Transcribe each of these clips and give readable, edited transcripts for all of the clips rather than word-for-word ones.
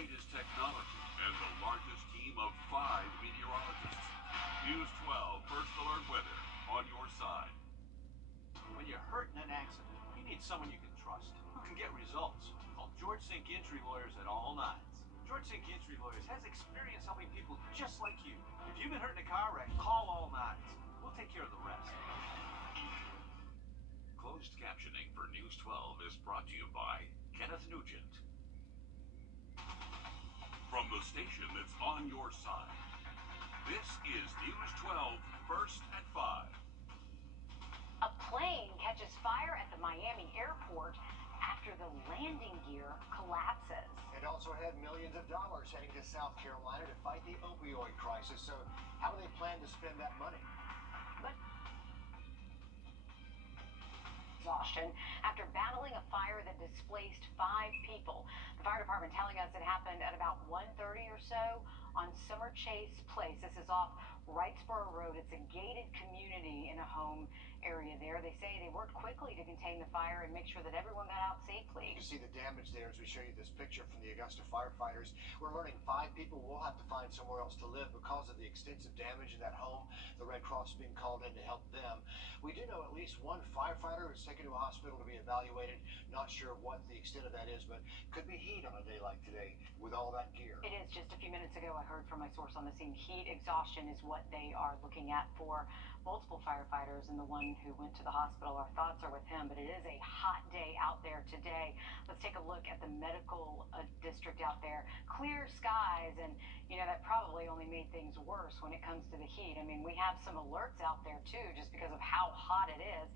latest technology and the largest team of 5 meteorologists. News 12 First Alert Weather on your side. When you're hurt in an accident, you need someone you can trust, who can get results. Call George St. Gentry Lawyers at all nines. George St. Gentry Lawyers has experience helping people just like you. If you've been hurt in a car wreck, call all nines. We'll take care of the rest. Closed captioning for News 12 is brought to you by Kenneth Nugent. From the station that's on your side, this is News 12 First at 5. A plane catches fire at the Miami airport after the landing gear collapses. It also had millions of dollars heading to South Carolina to fight the opioid crisis. So how do they plan to spend that money? But exhaustion after battling a fire that displaced 5 people. The fire department telling us it happened at about 1:30 or so on Summer Chase Place. This is off Wrightsboro Road. It's a gated community in a home area there. They say they worked quickly to contain the fire and make sure that everyone got out safely. You can see the damage there as we show you this picture from the Augusta firefighters. We're learning 5 people will have to find somewhere else to live because of the extensive damage in that home. The Red Cross being called in to help them. We do know at least 1 firefighter was taken to a hospital to be evaluated. Not sure what the extent of that is, but could be heat on a day like today with all that gear. It is. Just a few minutes ago, I heard from my source on the scene, heat exhaustion is what they are looking at for multiple firefighters, and the one who went to the hospital, our thoughts are with him, but it is a hot day out there today. Let's take a look at the medical district out there. Clear skies, and that probably only made things worse when it comes to the heat. I mean, we have some alerts out there too, just because of how hot it is.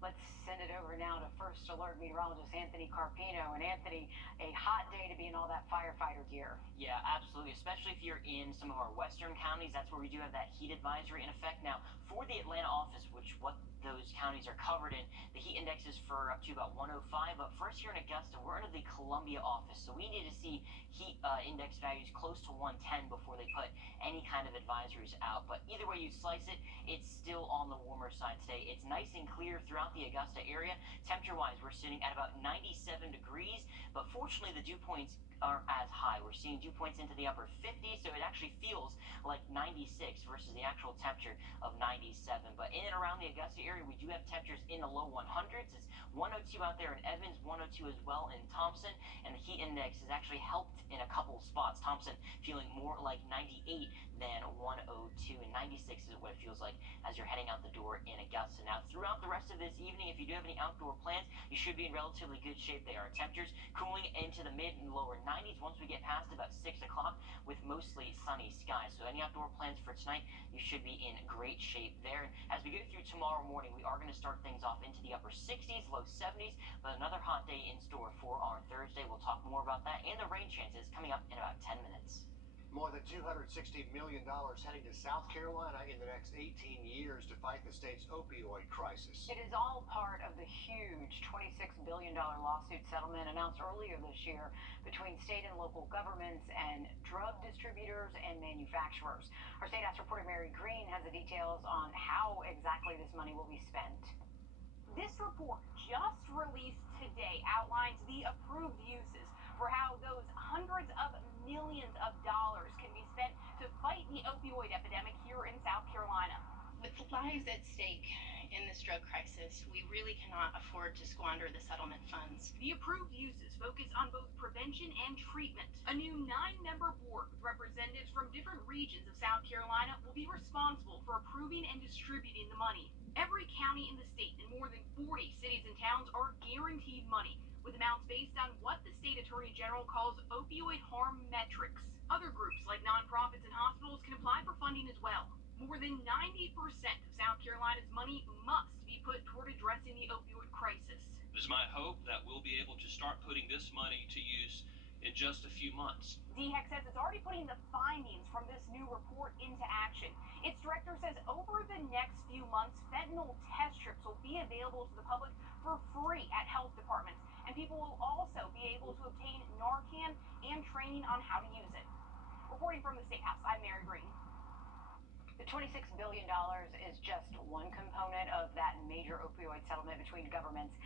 Let's send it over now to First Alert meteorologist Anthony Carpino. And Anthony, a hot day to be in all that firefighter gear. Yeah, absolutely, especially if you're in some of our western counties. That's where we do have that heat advisory in effect. Now, for the Atlanta office, what those counties are covered in, the heat index is for up to about 105, but for us here in Augusta, we're under the Columbia office, so we need to see heat index values close to 110 before they put any kind of advisories out. But either way you slice it, it's still on the warmer side today. It's nice and clear throughout the Augusta area. Temperature-wise, we're sitting at about 97 degrees, but fortunately the dew points aren't as high. We're seeing dew points into the upper 50s, so it actually feels like 96 versus the actual temperature of 97. But in and around the Augusta area, we do have temperatures in the low 100s. It's 102 out there in Evans, 102 as well in Thompson, and the heat index has actually helped in a couple spots. Thompson feeling more like 98 than 102, and 96 is what it feels like as you're heading out the door in Augusta. Now, throughout the rest of this evening, if you do have any outdoor plans, you should be in relatively good shape. They are temperatures cooling into the mid and lower 90s once we get past about 6 o'clock with mostly sunny skies. So any outdoor plans for tonight, you should be in great shape there. And as we go through tomorrow morning, we are going to start things off into the upper 60s, low 70s, but another hot day in store for our Thursday. We'll talk more about that and the rain chances coming up in about 10 minutes. More than $260 million heading to South Carolina in the next 18 years to fight the state's opioid crisis. It is all part of the huge $26 billion lawsuit settlement announced earlier this year between state and local governments and drug distributors and manufacturers. Our state house reporter Mary Green has the details on how exactly this money will be spent. This report just released today outlines the approved uses for how those hundreds of millions of dollars can be spent to fight the opioid epidemic here in South Carolina. With lives at stake in this drug crisis, we really cannot afford to squander the settlement funds. The approved uses focus on both prevention and treatment. A new 9-member board with representatives from different regions of South Carolina will be responsible for approving and distributing the money. Every county in the state and more than 40 cities and towns are guaranteed money, with amounts based on what the state attorney general calls opioid harm metrics. Other groups like nonprofits and hospitals can apply for funding as well. More than 90% of South Carolina's money must be put toward addressing the opioid crisis. It is my hope that we'll be able to start putting this money to use in just a few months. DHEC says it's already putting the findings from this new report into action. Its director says over the next few months, fentanyl test strips will be available to the public for free at health departments, and people will also be able to obtain Narcan and training on how to use it. Reporting from the State House, I'm Mary Green. The $26 billion is just one component of that major opioid settlement between governments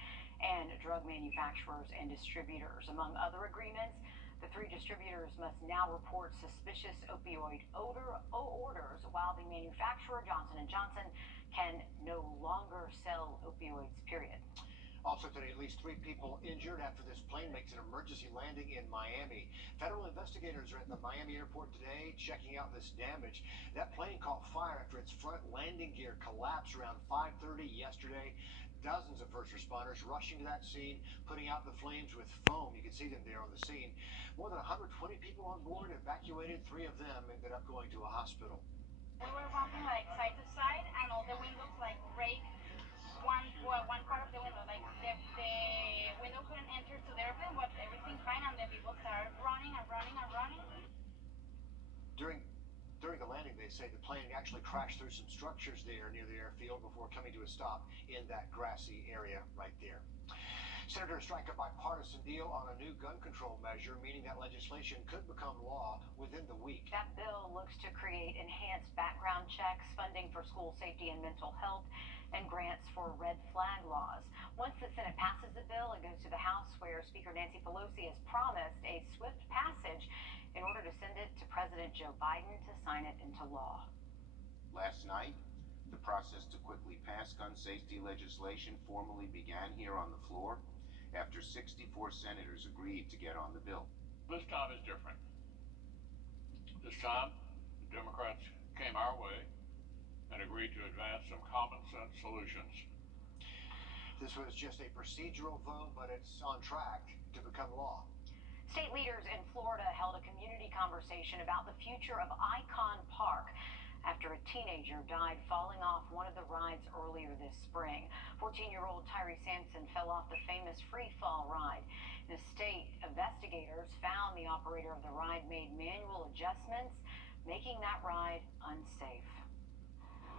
and drug manufacturers and distributors. Among other agreements, the 3 distributors distributors must now report suspicious opioid orders, while the manufacturer, Johnson & Johnson, can no longer sell opioids, period. Also today, at least 3 people injured after this plane makes an emergency landing in Miami. Federal investigators are at the Miami airport today checking out this damage. That plane caught fire after its front landing gear collapsed around 5:30 yesterday. Dozens of first responders rushing to that scene, putting out the flames with foam. You can see them there on the scene. More than 120 people on board, evacuated. 3 of them ended up going to a hospital. We were walking like side to side, and all the windows like break. One part of the window, like the window couldn't enter to the airplane, but everything fine, and the people started running and running and running. During the landing, they say the plane actually crashed through some structures there near the airfield before coming to a stop in that grassy area right there. Senators strike a bipartisan deal on a new gun control measure, meaning that legislation could become law within the week. That bill looks to create enhanced background checks, funding for school safety and mental health, and grants for red flag laws. Once the Senate passes the bill, it goes to the House, where Speaker Nancy Pelosi has promised a swift passage in order to send it to President Joe Biden to sign it into law. Last night, the process to quickly pass gun safety legislation formally began here on the floor after 64 senators agreed to get on the bill. This time is different. This time, the Democrats came our way and agreed to advance some common sense solutions. This was just a procedural vote, but it's on track to become law. State leaders in Florida held a community conversation about the future of Icon Park after a teenager died falling off one of the rides earlier this spring. 14-year-old Tyree Sampson fell off the famous free fall ride. The state investigators found the operator of the ride made manual adjustments, making that ride unsafe.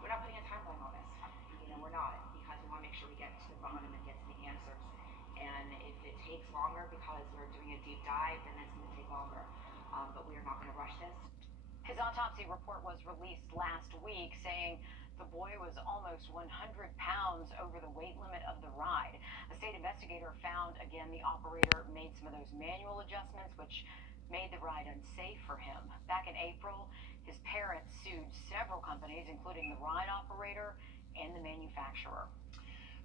We're not putting a timeline on this. We're not, because we want to make sure we get to the bottom and get to the answers. And if it takes longer because we're doing a deep dive, then it's going to take longer. But we are not going to rush this. His autopsy report was released last week, saying the boy was almost 100 pounds over the weight limit of the ride. A state investigator found, again, the operator made some of those manual adjustments, which made the ride unsafe for him. Back in April, his parents sued several companies, including the ride operator and the manufacturer.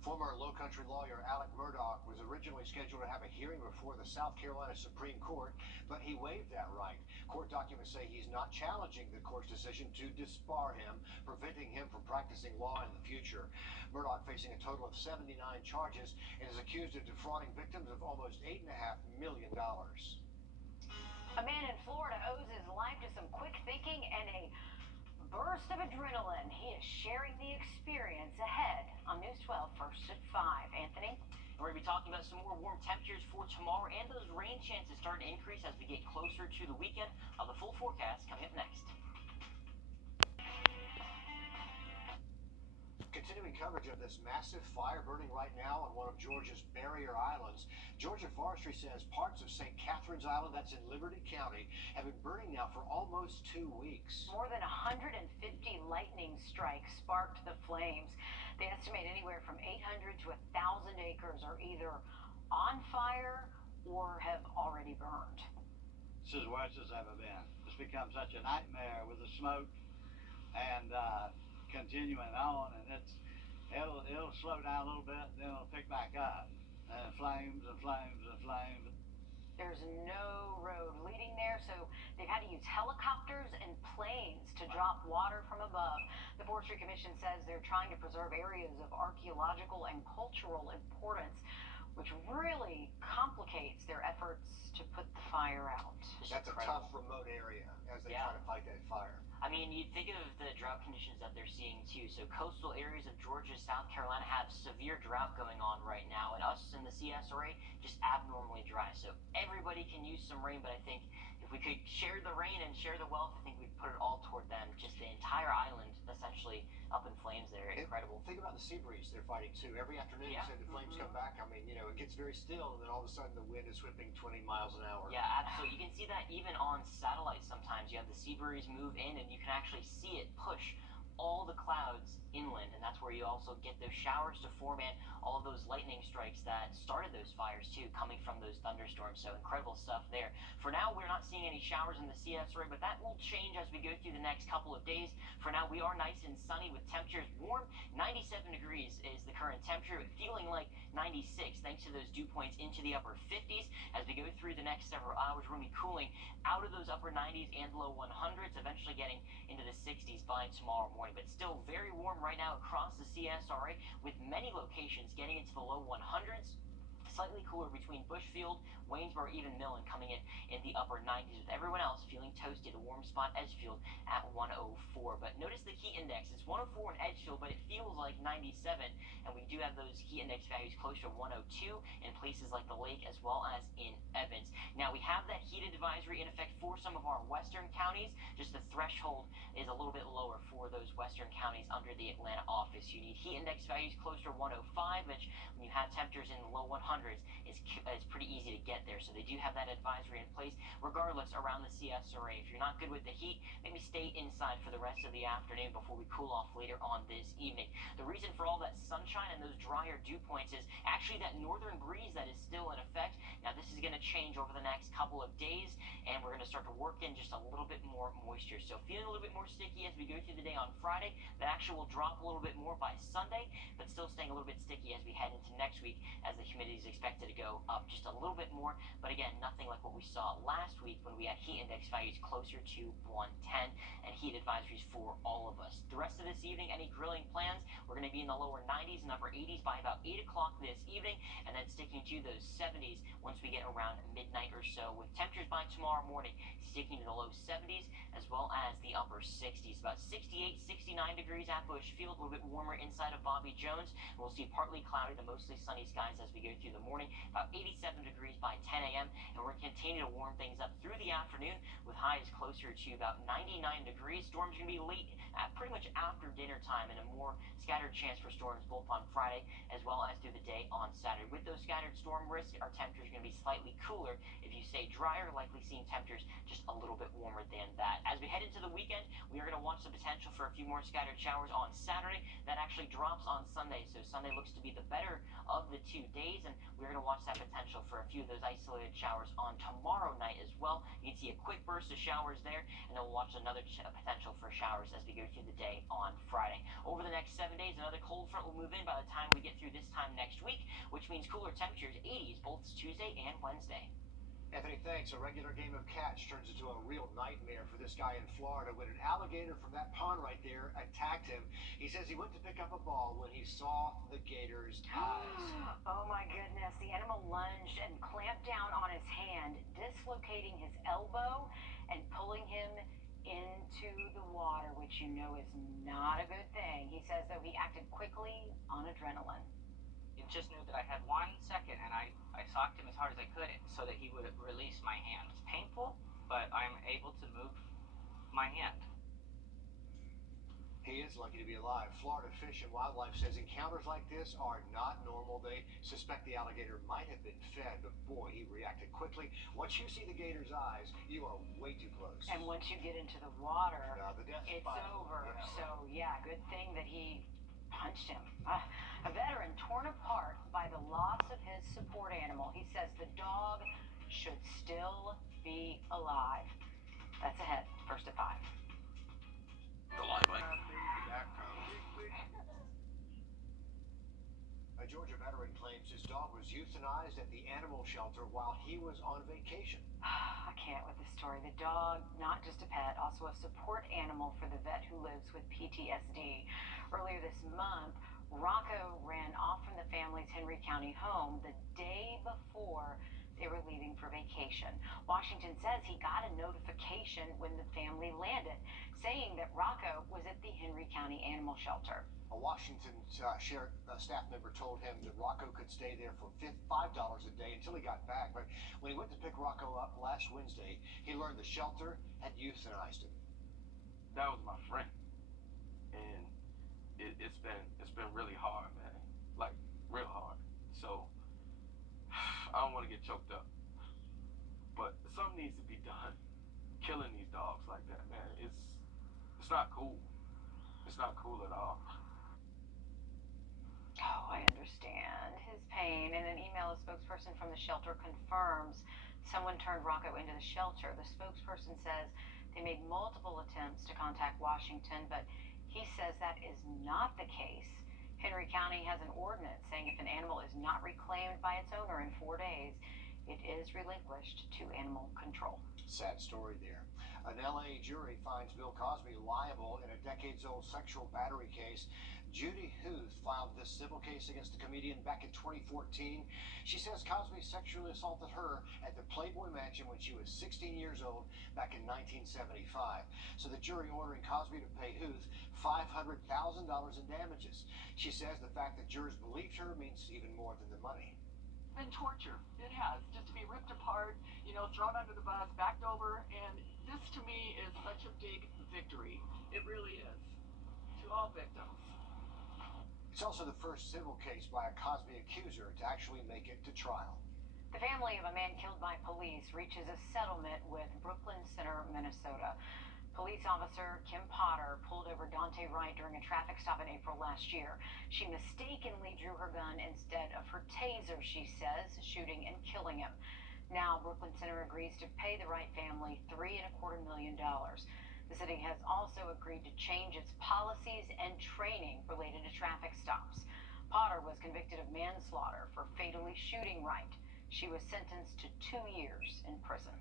Former Low Country lawyer Alec Murdaugh was originally scheduled to have a hearing before the South Carolina Supreme Court, but he waived that right. Court documents say he's not challenging the court's decision to disbar him, preventing him from practicing law in the future. Murdaugh facing a total of 79 charges and is accused of defrauding victims of almost $8.5 million. A man in Florida owes his life to some quick thinking and a burst of adrenaline. He is sharing the experience ahead on News 12, first at 5. Anthony? We're going to be talking about some more warm temperatures for tomorrow, and those rain chances starting to increase as we get closer to the weekend. The full forecast coming up next. Continuing coverage of this massive fire burning right now on one of Georgia's barrier islands. Georgia Forestry says parts of St. Catherine's Island, that's in Liberty County, have been burning now for almost 2 weeks. More than 150 lightning strikes sparked the flames. They estimate anywhere from 800 to 1,000 acres are either on fire or have already burned. This is the worst it's ever been. It's become such a nightmare with the smoke and continuing on, and it'll slow down a little bit, then it'll pick back up. And flames and flames and flames. There's no road leading there, so they've had to use helicopters and planes to drop water from above. The Forestry Commission says they're trying to preserve areas of archaeological and cultural importance, which really complicates their efforts to put the fire out. That's a tough, remote area as they try to fight that fire. I mean, you think of the drought conditions that they're seeing too. So coastal areas of Georgia, South Carolina have severe drought going on right now, and us in the CSRA just abnormally dry. So everybody can use some rain, but I think if we could share the rain and share the wealth, I think we'd put it all toward them. Just the entire island essentially up in flames there. Incredible. Think about the sea breeze they're fighting too. Every afternoon you said the flames come back. I mean, it gets very still, and then all of a sudden the wind is whipping 20 miles an hour. Yeah, absolutely. You can see that even on satellite sometimes. You have the sea breeze move in, and you can actually see it push all the clouds inland, and that's where you also get those showers to form and all of those lightning strikes that started those fires too, coming from those thunderstorms. So incredible stuff there. For now, we're not seeing any showers in the CS area, but that will change as we go through the next couple of days. For now, we are nice and sunny with temperatures warm. 97 degrees is the current temperature, feeling like 96 thanks to those dew points into the upper 50s. As we go through the next several hours, we're going to be cooling out of those upper 90s and low 100s, eventually getting into the 60s by tomorrow morning. But still very warm right now across the CSRA, with many locations getting into the low 100s. Slightly cooler between Bushfield, Waynesboro, even Millen coming in the upper 90s, with everyone else feeling toasty. The warm spot Edgefield at 104. But notice the heat index. It's 104 in Edgefield, but it feels like 97. And we do have those heat index values closer to 102 in places like the Lake as well as in Evans. Now we have that heat advisory in effect for some of our western counties. Just the threshold is a little bit lower for those western counties under the Atlanta office. You need heat index values closer to 105, which when you have temperatures in the low 100s, it's pretty easy to get there. So they do have that advisory in place regardless around the CSRA. If you're not good with the heat, maybe stay inside for the rest of the afternoon before we cool off later on this evening. The reason for all that sunshine and those drier dew points is actually that northern breeze that is still in effect. Now this is going to change over the next couple of days, and we're going to start to work in just a little bit more moisture. So feeling a little bit more sticky as we go through the day on Friday. That actually will drop a little bit more by Sunday, but still staying a little bit sticky as we head into next week, as the humidity is expected to go up just a little bit more. But again, nothing like what we saw last week when we had heat index values closer to 110 and heat advisories for all of us. The rest of this evening, any grilling plans, we're going to be in the lower 90s and upper 80s by about 8 o'clock this evening, and then sticking to those 70s once we get around midnight or so, with temperatures by tomorrow morning sticking to the low 70s as well as the upper 60s. About 68, 69 degrees at Bushfield, a little bit warmer inside of Bobby Jones. We'll see partly cloudy to mostly sunny skies as we go through the morning. About 87 degrees by 10 a.m. and we're going to continue to warm things up through the afternoon with highs closer to about 99 degrees. Storms are going to be late at pretty much after dinner time, and a more scattered chance for storms both on Friday as well as through the day on Saturday. With those scattered storm risks, our temperatures are going to be slightly cooler. If you stay drier, likely seeing temperatures just a little bit warmer than that. As we head into the weekend, we are going to watch the potential for a few more scattered showers on Saturday. That actually drops on Sunday, so Sunday looks to be the better of the 2 days, and we're going to watch that potential for a few of those isolated showers on tomorrow night as well. You can see a quick burst of showers there, and then we'll watch another potential for showers as we go through the day on Friday. Over the next 7 days, another cold front will move in by the time we get through this time next week, which means cooler temperatures, 80s, both Tuesday and Wednesday. Anthony, thanks. A regular game of catch turns into a real nightmare for this guy in Florida when an alligator from that pond right there attacked him. He says he went to pick up a ball when he saw the gator's eyes. Oh my goodness. The animal lunged and clamped down on his hand, dislocating his elbow and pulling him into the water, which you know is not a good thing. He says, though, he acted quickly on adrenaline. Just knew that I had 1 second, and I socked him as hard as I could so that he would release my hand. It's painful, but I'm able to move my hand. He is lucky to be alive. Florida Fish and Wildlife says encounters like this are not normal. They suspect the alligator might have been fed, but boy, he reacted quickly. Once you see the gator's eyes, you are way too close. And once you get into the water, it's over. Yeah. So, yeah, good thing that he punched him. A veteran torn apart by the loss of his support animal. He says the dog should still be alive. That's ahead. First at 5. The Liable. A Georgia veteran claims his dog was euthanized at the animal shelter while he was on vacation. I can't with this story. The dog, not just a pet, also a support animal for the vet who lives with PTSD. Earlier this month, Rocco ran off from the family's Henry County home the day before they were leaving for vacation. Washington says he got a notification when the family landed, saying that Rocco was at the Henry County Animal Shelter. A Washington staff member told him that Rocco could stay there for $5 a day until he got back. But when he went to pick Rocco up last Wednesday, he learned the shelter had euthanized him. That was my friend, and it's been really hard, man. Like real hard. So I don't want to get choked up, but something needs to be done. Killing these dogs like that, man, it's not cool. It's not cool at all. Oh, I understand his pain. In an email, a spokesperson from the shelter confirms someone turned Rocco into the shelter. The spokesperson says they made multiple attempts to contact Washington, but he says that is not the case. Henry County has an ordinance saying if an animal is not reclaimed by its owner in 4 days, it is relinquished to animal control. Sad story there. An LA jury finds Bill Cosby liable in a decades-old sexual battery case. Judy Huth filed this civil case against the comedian back in 2014. She says Cosby sexually assaulted her at the Playboy Mansion when she was 16 years old back in 1975. So the jury ordering Cosby to pay Huth $500,000 in damages. She says the fact that jurors believed her means even more than the money. Been torture. It has. Just to be ripped apart, thrown under the bus, backed over, and this to me is such a big victory. It really is. To all victims. It's also the first civil case by a Cosby accuser to actually make it to trial. The family of a man killed by police reaches a settlement with Brooklyn Center, Minnesota. Police officer Kim Potter pulled over Dante Wright during a traffic stop in April last year. She mistakenly drew her gun instead of her taser, she says, shooting and killing him. Now, Brooklyn Center agrees to pay the Wright family $3.25 million. The city has also agreed to change its policies and training related to traffic stops. Potter was convicted of manslaughter for fatally shooting Wright. She was sentenced to 2 years in prison.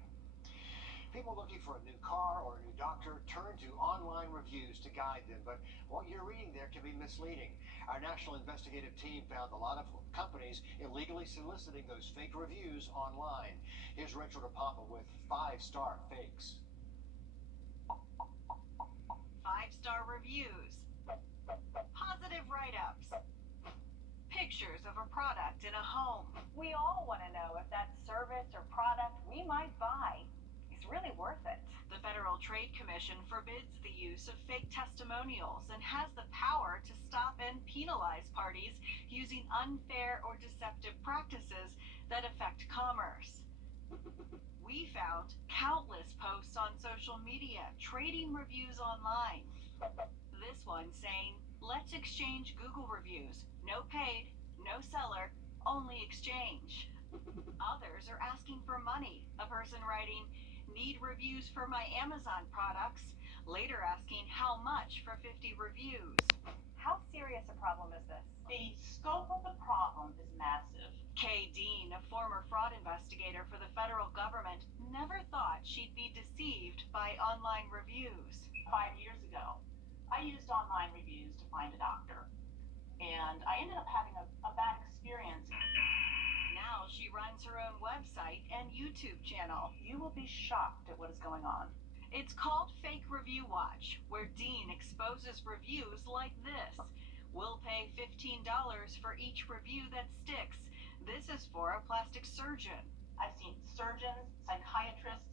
People looking for a new car or a new doctor turn to online reviews to guide them, but what you're reading there can be misleading. Our national investigative team found a lot of companies illegally soliciting those fake reviews online. Here's Rachel DePompa with 5-star fakes. 5-star reviews, positive write-ups, pictures of a product in a home. We all want to know if that service or product we might buy is really worth it. The Federal Trade Commission forbids the use of fake testimonials and has the power to stop and penalize parties using unfair or deceptive practices that affect commerce. We found countless posts on social media trading reviews online. This one saying, let's exchange Google reviews. No paid, no seller, only exchange. Others are asking for money. A person writing, need reviews for my Amazon products, later asking how much for 50 reviews. How serious a problem is this? The scope of the problem is massive. Kay Dean, a former fraud investigator for the federal government, never thought she'd be deceived by online reviews. 5 years ago, I used online reviews to find a doctor, and I ended up having a bad experience. Now she runs her own website and YouTube channel. You will be shocked at what is going on. It's called Fake Review Watch, where Dean exposes reviews like this. We'll pay $15 for each review that sticks. This is for a plastic surgeon. I've seen surgeons, psychiatrists,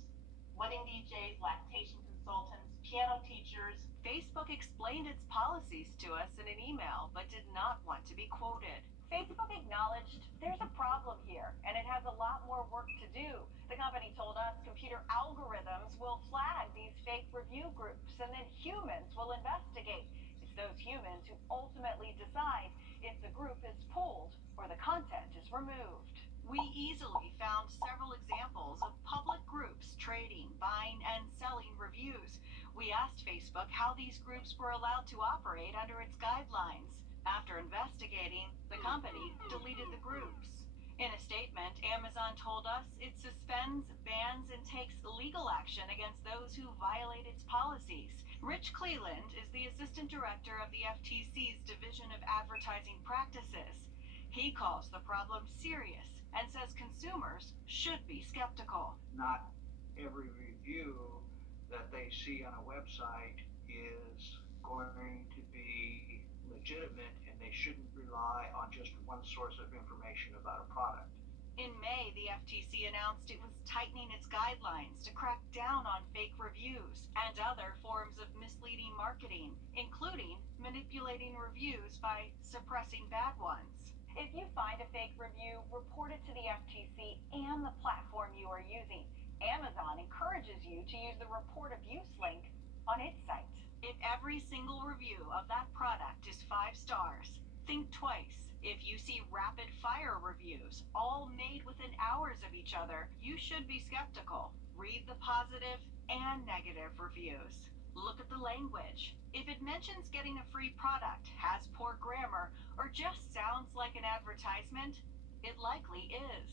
wedding DJs, lactation consultants, piano teachers. Facebook explained its policies to us in an email, but did not want to be quoted. Facebook acknowledged there's a problem here, and it has a lot more work to do. The company told us computer algorithms will flag these fake review groups, and then humans will investigate. It's those humans who ultimately decide if the group is pulled or the content is removed. We easily found several examples of public groups trading, buying, and selling reviews. We asked Facebook how these groups were allowed to operate under its guidelines. After investigating, the company deleted the groups. In a statement, Amazon told us it suspends, bans, and takes legal action against those who violate its policies. Rich Cleland is the assistant director of the FTC's Division of Advertising Practices. He calls the problem serious and says consumers should be skeptical. Not every review that they see on a website is going to be legitimate, and they shouldn't rely on just one source of information about a product. In May, the FTC announced it was tightening its guidelines to crack down on fake reviews and other forms of misleading marketing, including manipulating reviews by suppressing bad ones. If you find a fake review, report it to the FTC and the platform you are using. Amazon encourages you to use the report of use link on its site. If every single review of that product is 5 stars, think twice. If you see rapid fire reviews, all made within hours of each other, you should be skeptical. Read the positive and negative reviews. Look at the language. If it mentions getting a free product, has poor grammar, or just sounds like an advertisement, it likely is.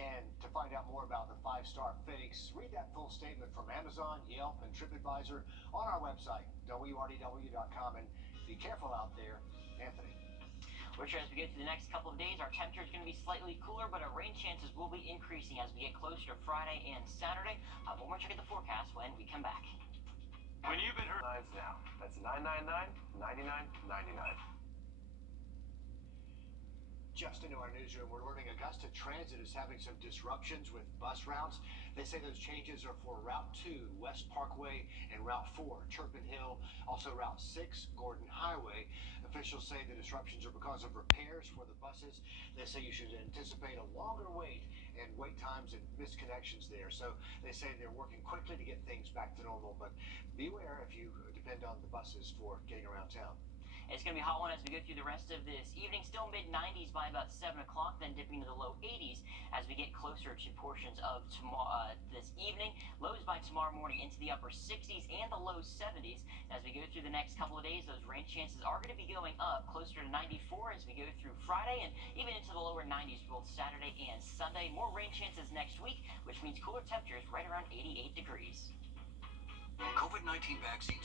And to find out more about the 5-star fakes, read that full statement from Amazon, Yelp, and TripAdvisor on our website, wrdw.com. And be careful out there, Anthony. Which, as we get through the next couple of days, our temperature is going to be slightly cooler, but our rain chances will be increasing as we get closer to Friday and Saturday. One more check at the forecast when we come back. When you've been hurt, lines now. That's $999.99.99. Just into our newsroom, we're learning Augusta Transit is having some disruptions with bus routes. They say those changes are for Route 2, West Parkway, and Route 4, Turpin Hill, also Route 6, Gordon Highway. Officials say the disruptions are because of repairs for the buses. They say you should anticipate a longer wait and wait times and missed connections there. So they say they're working quickly to get things back to normal, but beware if you depend on the buses for getting around town. It's going to be a hot one as we go through the rest of this evening. Still mid-90s by about 7 o'clock, then dipping to the low 80s as we get closer to portions of tomorrow this evening. Lows by tomorrow morning into the upper 60s and the low 70s. As we go through the next couple of days, those rain chances are going to be going up closer to 94 as we go through Friday and even into the lower 90s both Saturday and Sunday. More rain chances next week, which means cooler temperatures right around 88 degrees. COVID-19 vaccines